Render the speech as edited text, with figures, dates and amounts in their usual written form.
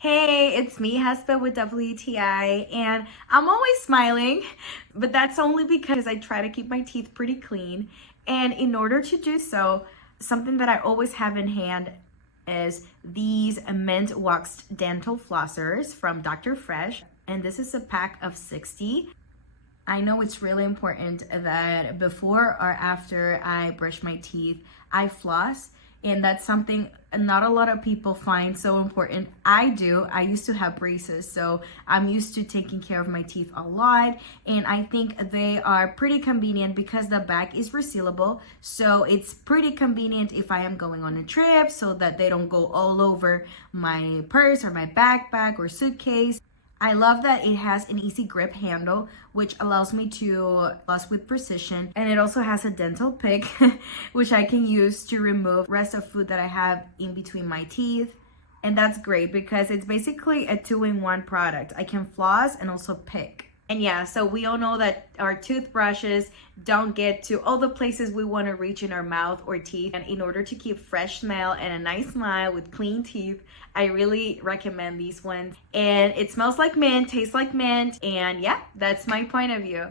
Hey, it's me, Hespa with WTI, and I'm always smiling, but that's only because I try to keep my teeth pretty clean. And in order to do so, something that I always have in hand is these mint waxed dental flossers from Dr. Fresh, and this is a pack of 60. I know it's really important that before or after I brush my teeth, I floss. And that's something not a lot of people find so important. I do. I used to have braces, so I'm used to taking care of my teeth a lot. And I think they are pretty convenient because the bag is resealable. So it's pretty convenient if I am going on a trip so that they don't go all over my purse or my backpack or suitcase. I love that it has an easy grip handle, which allows me to floss with precision. And it also has a dental pick, which I can use to remove rest of food that I have in between my teeth. And that's great because it's basically a two-in-one product. I can floss and also pick. And yeah, so we all know that our toothbrushes don't get to all the places we want to reach in our mouth or teeth. And in order to keep fresh smell and a nice smile with clean teeth, I really recommend these ones. And it smells like mint, tastes like mint. And yeah, that's my point of view.